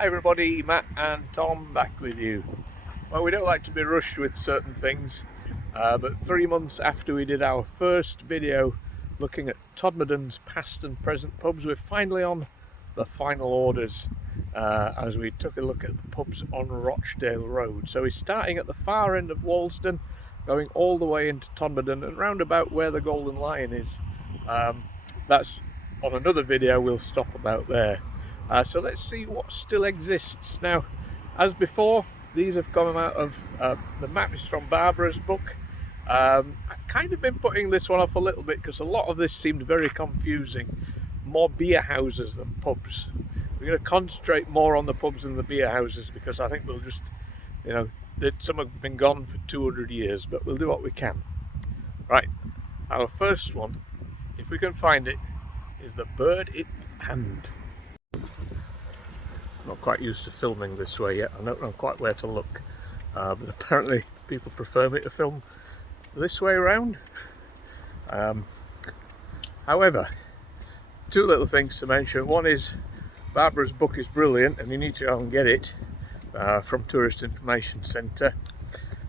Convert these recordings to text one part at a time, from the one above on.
Hi everybody, Matt and Tom back with you. Well, we don't like to be rushed with certain things, but 3 months after we did our first video looking at Todmorden's past and present pubs, we're finally on the final orders as we took a look at the pubs on Rochdale Road. So we're starting at the far end of Walsden, going all the way into Todmorden and round about where the Golden Lion is. That's on another video, we'll stop about there. So let's see what still exists. Now, as before, these have come out of the map is from Barbara's book. I've kind of been putting this one off a little bit because a lot of this seemed very confusing. More beer houses than pubs. We're going to concentrate more on the pubs than the beer houses because I think we'll just, some have been gone for 200 years, but we'll do what we can. Right, our first one, if we can find it, is the Bird in Hand. Not quite used to filming this way yet. I don't know quite where to look, but apparently people prefer me to film this way around. However, two little things to mention. One is Barbara's book is brilliant and you need to go and get it from Tourist Information Centre.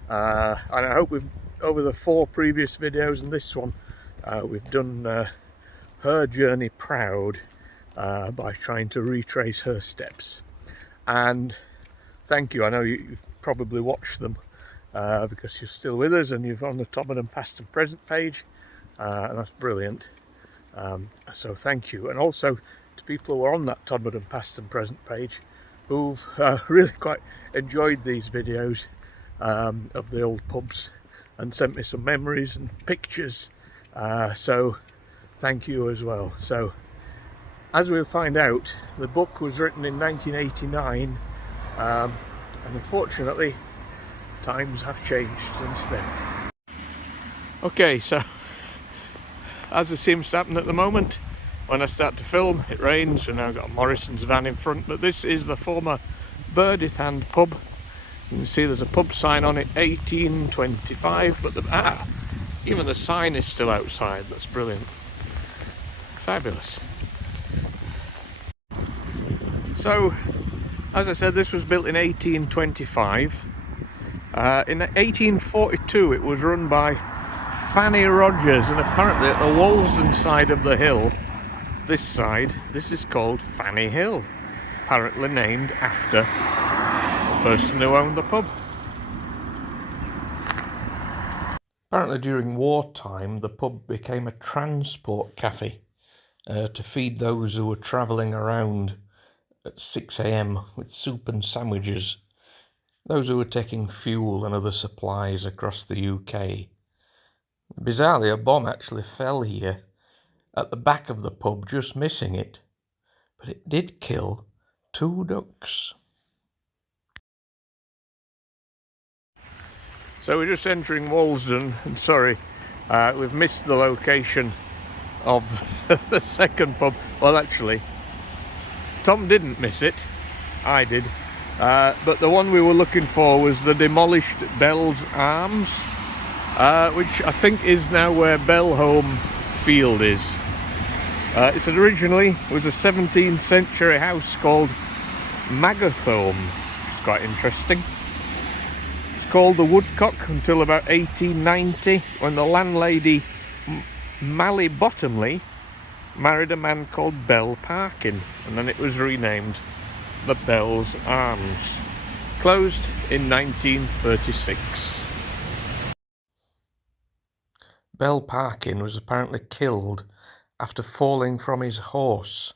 And I hope we've, over the 4 previous videos and this one, we've done her journey proud by trying to retrace her steps. And thank you. I know you've probably watched them because you're still with us and you're on the Todmorden past and present page, and that's brilliant. So thank you. And also to people who are on that Todmorden past and present page who've really quite enjoyed these videos of the old pubs and sent me some memories and pictures. So thank you as well. So as we'll find out, the book was written in 1989, and unfortunately times have changed since then. Okay, so as it seems to happen at the moment, when I start to film it rains. We've now got a Morrison's van in front, but this is the former Bird in Hand pub. You can see there's a pub sign on it, 1825, but even the sign is still outside. That's brilliant. Fabulous. So, as I said, this was built in 1825. In 1842 it was run by Fanny Rogers, and apparently at the Walsden side of the hill, this side, this is called Fanny Hill, apparently named after the person who owned the pub. Apparently during wartime the pub became a transport cafe to feed those who were travelling around at 6 AM with soup and sandwiches, those who were taking fuel and other supplies across the UK. Bizarrely, a bomb actually fell here at the back of the pub, just missing it, but it did kill 2 ducks. So we're just entering Walsden, and sorry, we've missed the location of the second pub. Well, actually, Tom didn't miss it, I did, but the one we were looking for was the demolished Bell's Arms, which I think is now where Bellholme Field is. It originally was a 17th century house called Magathome. It's quite interesting. It's called the Woodcock until about 1890, when the landlady Mally Bottomley married a man called Bell Parkin, and then it was renamed the Bell's Arms. Closed in 1936. Bell Parkin was apparently killed after falling from his horse.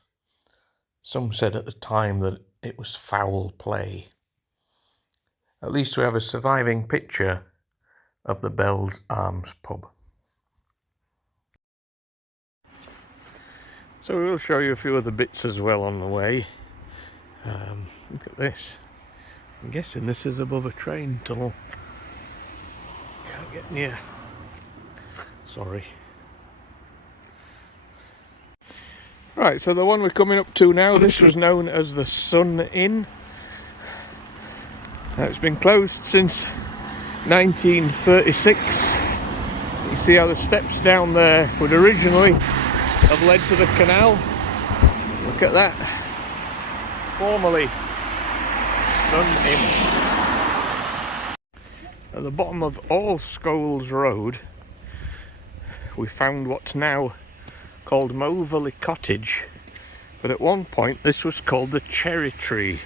Some said at the time that it was foul play. At least we have a surviving picture of the Bell's Arms pub. So we will show you a few other bits as well on the way. Look at this. I'm guessing this is above a train tunnel. Can't get near. Sorry. Right, so the one we're coming up to now, this was known as the Sun Inn. It's been closed since 1936. You see how the steps down there would originally have led to the canal. Look at that. Formerly sun in. At the bottom of All Scholes Road, we found what's now called Moverley Cottage, but at one point this was called the Cherry Tree.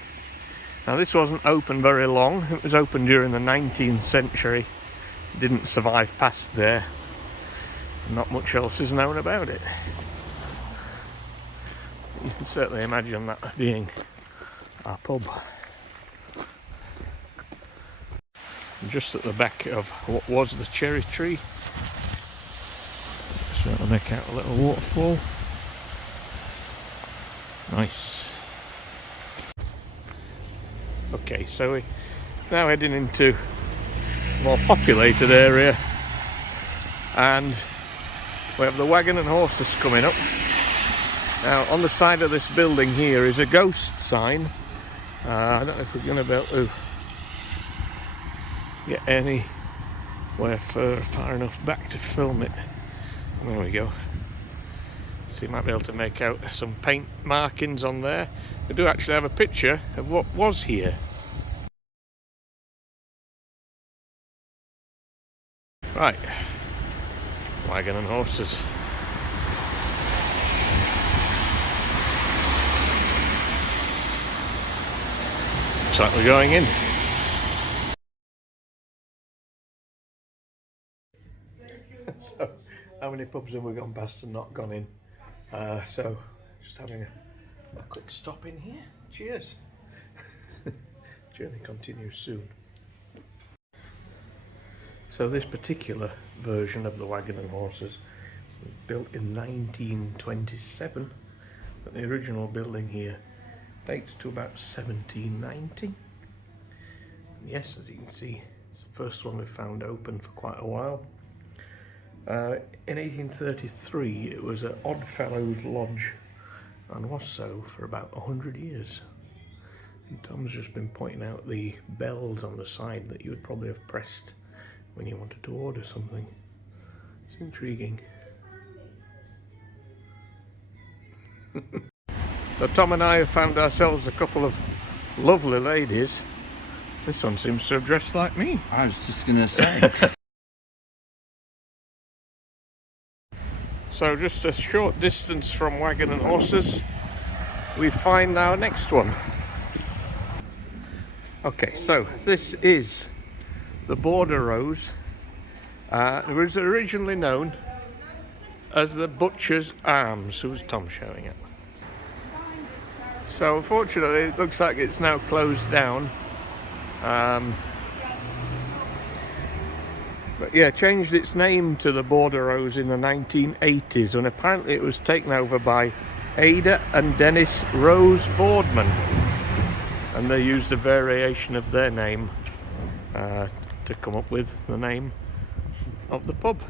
Now this wasn't open very long. It was open during the 19th century. It didn't survive past there. Not much else is known about it. You can certainly imagine that being our pub. Just at the back of what was the Cherry Tree, just want to make out a little waterfall. Nice. Okay, so we're now heading into a more populated area, and we have the Wagon and Horses coming up. Now on the side of this building here is a ghost sign. I don't know if we're going to be able to get anywhere far enough back to film it. There we go. So you might be able to make out some paint markings on there. We do actually have a picture of what was here. Right, Wagon and Horses. Looks like we're going in. So, how many pubs have we gone past and not gone in? So, just having a quick stop in here. Cheers. Journey continues soon. So this particular version of the Wagon and Horses was built in 1927, but the original building here dates to about 1790. And yes, as you can see, it's the first one we found open for quite a while. In 1833 it was an Oddfellows Lodge, and was so for about 100 years. And Tom's just been pointing out the bells on the side that you would probably have pressed when you wanted to order something. It's intriguing. So Tom and I have found ourselves a couple of lovely ladies. This one seems to have dressed like me. I was just going to say. So just a short distance from Wagon and Horses, we find our next one. Okay, so this is the Border Road. It was originally known as the Butcher's Arms. Who's Tom showing it? So unfortunately it looks like it's now closed down. But yeah, changed its name to the Border Road in the 1980s, and apparently it was taken over by Ada and Dennis Rose Boardman, and they used a variation of their name to come up with the name of the pub.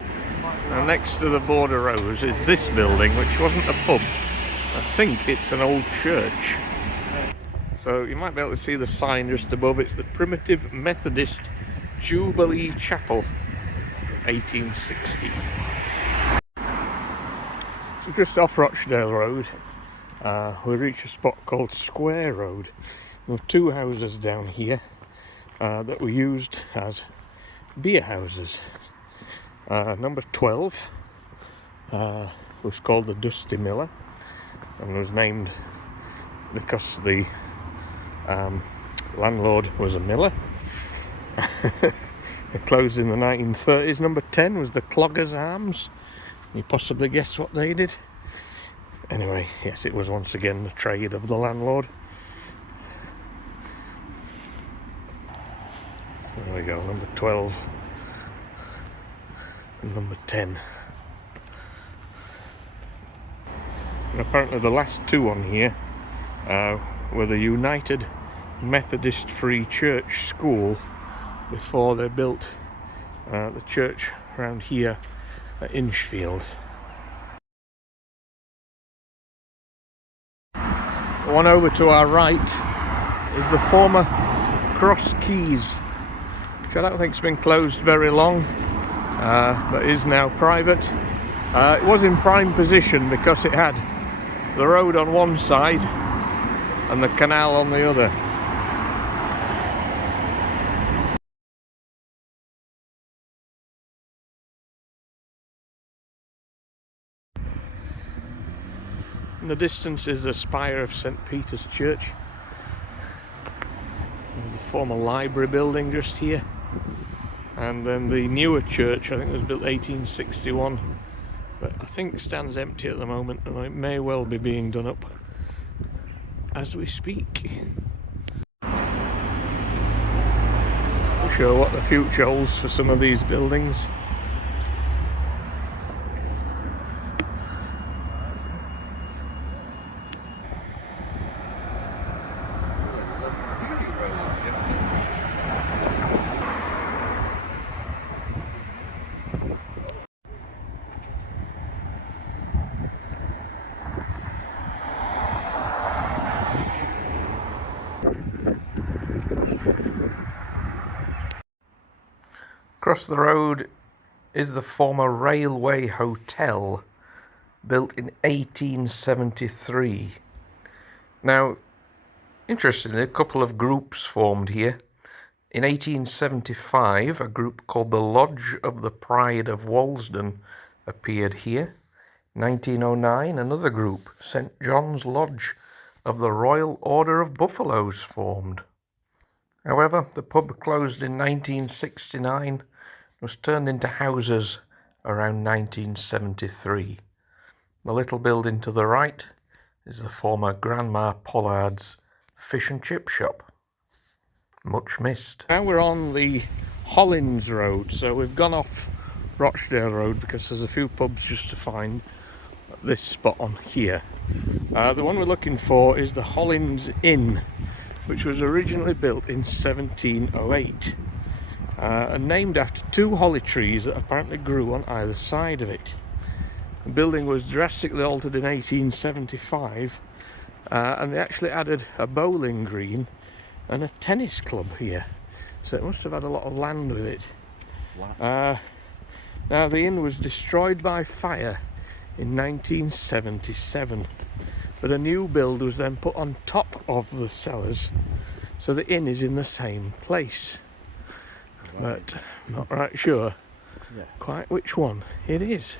Now next to the Border Road is this building, which wasn't a pub. I think it's an old church. So you might be able to see the sign just above. It's the Primitive Methodist Jubilee Chapel from 1860. So just off Rochdale Road, we reach a spot called Square Road. There are two houses down here that were used as beer houses. Number 12 was called the Dusty Miller, and was named because the landlord was a miller. It closed in the 1930s. Number 10 was the Clogger's Arms. Can you possibly guess what they did? Anyway, yes, it was once again the trade of the landlord. So there we go, number 12 and number 10. And apparently the last two on here were the United Methodist Free Church School before they built the church around here at Inchfield. The one over to our right is the former Cross Keys, which I don't think has been closed very long, but is now private. It was in prime position because it had the road on one side and the canal on the other. In the distance is the spire of St. Peter's Church. There's a former library building just here. And then the newer church, I think it was built 1861, but I think stands empty at the moment, and it may well be being done up as we speak. Not sure what the future holds for some of these buildings. Across the road is the former railway hotel, built in 1873. Now, interestingly, a couple of groups formed here. In 1875, a group called the Lodge of the Pride of Walsden appeared here. 1909, another group, St. John's Lodge of the Royal Order of Buffaloes, formed. However, the pub closed in 1969, was turned into houses around 1973. The little building to the right is the former Grandma Pollard's fish and chip shop. Much missed. Now we're on the Hollins Road, so we've gone off Rochdale Road because there's a few pubs just to find at this spot on here. The one we're looking for is the Hollins Inn, which was originally built in 1708. And named after two holly trees that apparently grew on either side of it. The building was drastically altered in 1875, and they actually added a bowling green and a tennis club here, so it must have had a lot of land with it. Now the inn was destroyed by fire in 1977, but a new build was then put on top of the cellars, so the inn is in the same place. But I'm not right sure quite which one it is.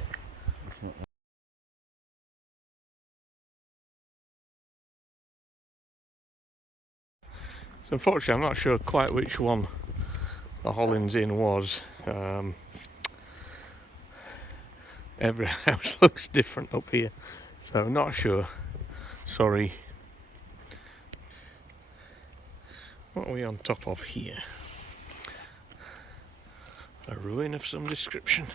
So unfortunately I'm not sure quite which one the Hollins Inn was. Every house looks different up here, so I'm not sure. Sorry. What are we on top of here? A ruin of some description.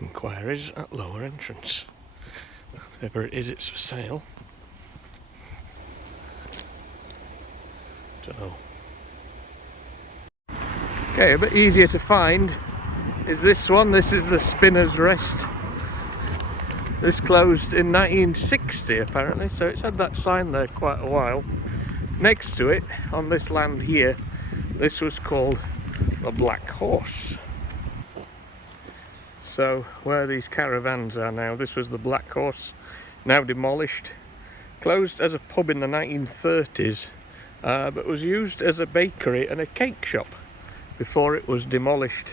Inquiries at lower entrance. Whatever it is, it's for sale. Don't know. Okay, a bit easier to find is this one. This is the Spinner's Rest. This closed in 1960 apparently, so it's had that sign there quite a while. Next to it, on this land here, this was called the Black Horse. So where these caravans are now, this was the Black Horse, now demolished. Closed as a pub in the 1930s, but was used as a bakery and a cake shop before it was demolished.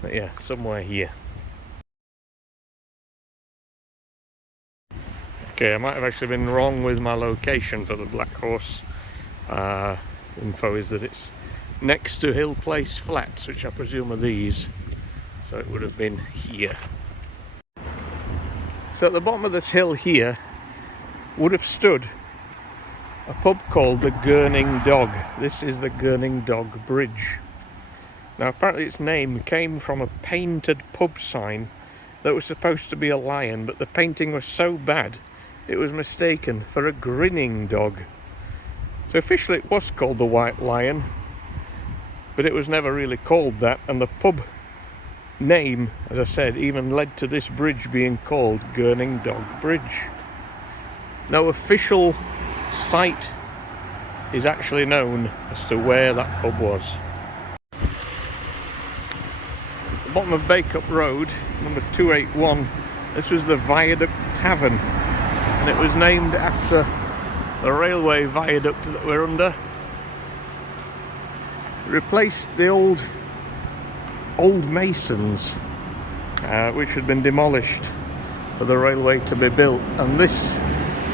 But yeah, somewhere here. Okay, I might have actually been wrong with my location for the Black Horse. Info is that it's next to Hill Place Flats, which I presume are these. So it would have been here. So at the bottom of this hill here would have stood a pub called the Gurning Dog. This is the Gurning Dog Bridge. Now apparently its name came from a painted pub sign that was supposed to be a lion, but the painting was so bad it was mistaken for a grinning dog. So officially it was called the White Lion, but it was never really called that, and the pub name, as I said, even led to this bridge being called Gurning Dog Bridge. No official site is actually known as to where that pub was. At the bottom of Bacup Road, number 281, this was the Viaduct Tavern, and it was named after the railway viaduct that we're under. It replaced the old masons which had been demolished for the railway to be built. And this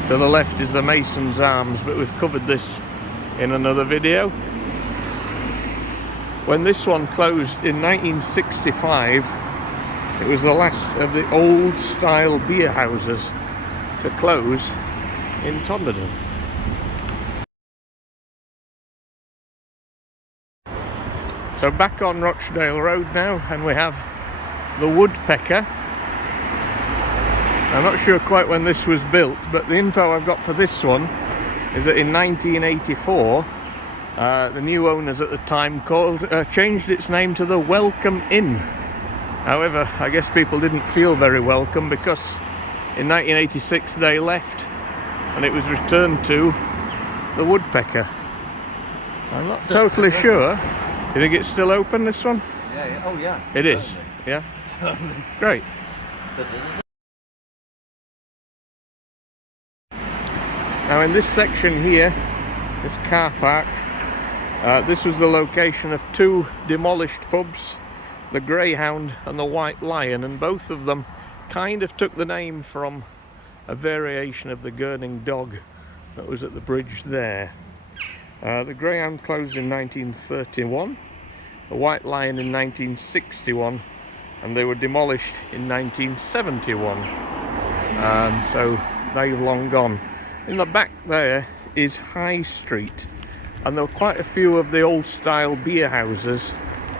to the left is the Mason's Arms, but we've covered this in another video. When this one closed in 1965, it was the last of the old style beer houses to close in Todmorden. So back on Rochdale Road now, and we have the Woodpecker. I'm not sure quite when this was built, but the info I've got for this one is that in 1984 the new owners at the time changed its name to the Welcome Inn. However, I guess people didn't feel very welcome, because in 1986 they left and it was returned to the Woodpecker. I'm not totally sure. You think it's still open, this one? Yeah. Oh yeah. It is. Yeah. Great. Now in this section here, this car park, this was the location of two demolished pubs, the Greyhound and the White Lion, and both of them kind of took the name from a variation of the Gurning Dog that was at the bridge there. The Greyhound closed in 1931, the White Lion in 1961, and they were demolished in 1971. So they've long gone. In the back there is High Street, and there were quite a few of the old style beer houses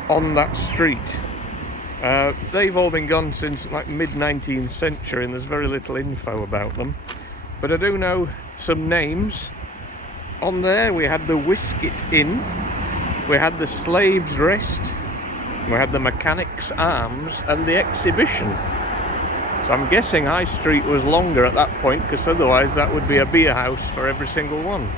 on that street. They've all been gone since like mid-19th century, and there's very little info about them. But I do know some names. On there we had the Whisket Inn, we had the Slaves Rest, we had the Mechanics Arms, and the Exhibition. So I'm guessing High Street was longer at that point, because otherwise that would be a beer house for every single one.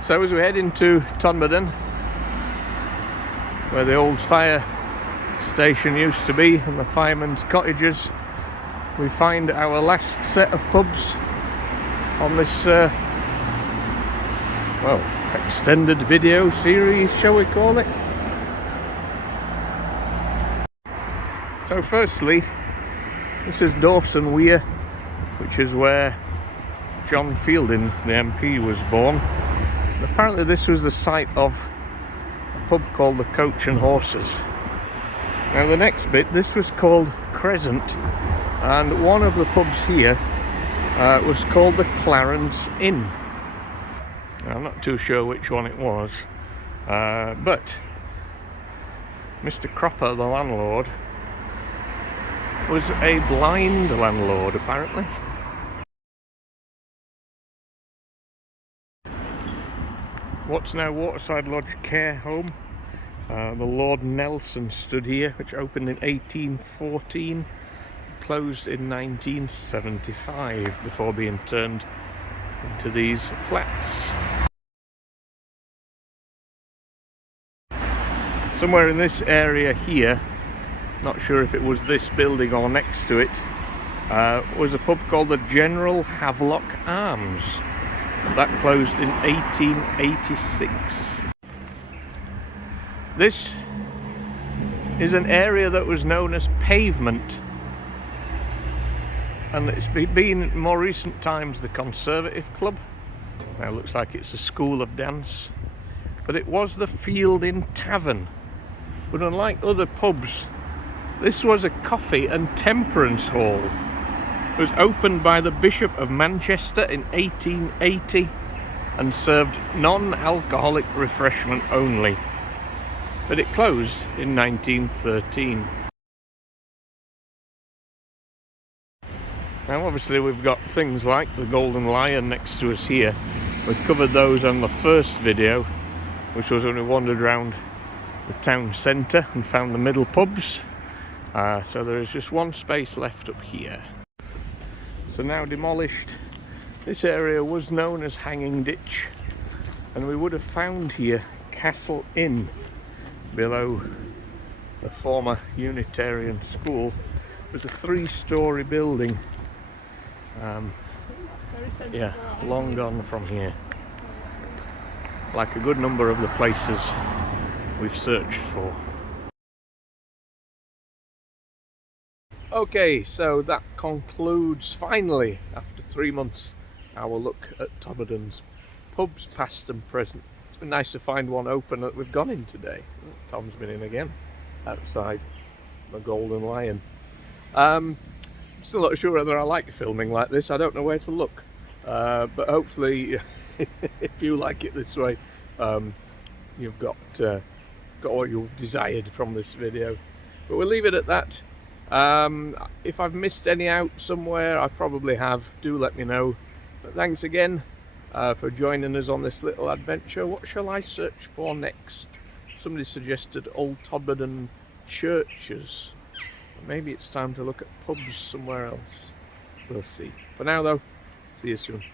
So as we head into Todmorden, where the old fire station used to be and the firemen's cottages, we find our last set of pubs on this well, extended video series, shall we call it. So firstly, this is Dawson Weir, which is where John Fielding, the MP, was born. Apparently this was the site of a pub called the Coach and Horses. Now the next bit, this was called Crescent, and one of the pubs here was called the Clarence Inn. Now, I'm not too sure which one it was, but Mr. Cropper, the landlord, was a blind landlord apparently. What's now Waterside Lodge Care Home. The Lord Nelson stood here, which opened in 1814, closed in 1975 before being turned into these flats. Somewhere in this area here, not sure if it was this building or next to it, was a pub called the General Havelock Arms. That closed in 1886. This is an area that was known as Pavement, and it's been in more recent times the Conservative Club. Now it looks like it's a school of dance, but it was the Fielding Tavern. But unlike other pubs, this was a coffee and temperance hall. It was opened by the Bishop of Manchester in 1880 and served non-alcoholic refreshment only. But it closed in 1913. Now obviously we've got things like the Golden Lion next to us here. We've covered those on the first video, which was when we wandered around the town centre and found the middle pubs. So there is just one space left up here. So now demolished, this area was known as Hanging Ditch, and we would have found here Castle Inn below the former Unitarian school. It was a 3-storey building Yeah, long gone from here. Like a good number of the places we've searched for. Okay, so that concludes finally, after 3 months, our look at Todmorden Pubs, past and present. It's been nice to find one open that we've gone in today. Tom's been in again, outside the Golden Lion. I'm still not sure whether I like filming like this. I don't know where to look, but hopefully if you like it this way, you've got what you desired from this video. But we'll leave it at that. If I've missed any out somewhere, I probably have. Do let me know. But thanks again for joining us on this little adventure. What shall I search for next? Somebody suggested old Todmorden churches. Maybe it's time to look at pubs somewhere else. We'll see. For now though, see you soon.